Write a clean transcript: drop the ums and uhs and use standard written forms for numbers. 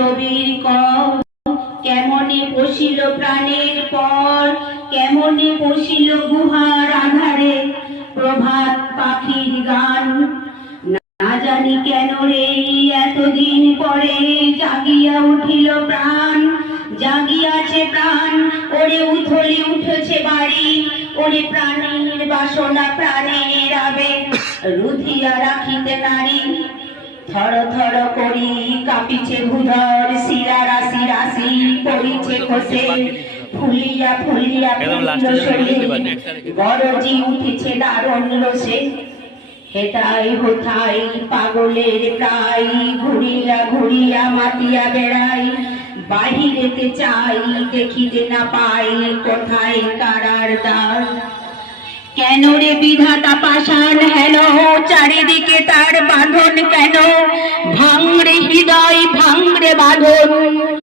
রবির কর, কেমনে পশিল প্রাণের পর, কেমনে পশিল গুহার আধারে প্রভাত পাখির গান। না জানি কেন রে এতদিন পরে জাগিয়া উঠিল প্রাণ, জাগিয়াছে প্রাণ, ওরে উথলি উঠেছে বাড়ি, ওরে প্রাণের বাসনা প্রাণের আবেগ রুধিয়া রাখিতে নারী। থর থর করি কাঁপিছে ভূধর, শিরা রাশি রাশি পড়িছে খসে, ফুলিয়া ফুলিয়া গরজি উঠেছে দারুণ রসে। হেতাই হোথাই পাগলের প্রায়, ঘুরিয়া ঘুরিয়া মাতিয়া বেড়াই, বাহিরেতে চাই দেখিতে না পাই কোথায় কারার দ্বার। কেন রে বিধাতা পাষাণ হেন, চারিদিকে তার বাঁধন কেন, ভাঙরে হৃদয় ভাঙরে বাঁধন।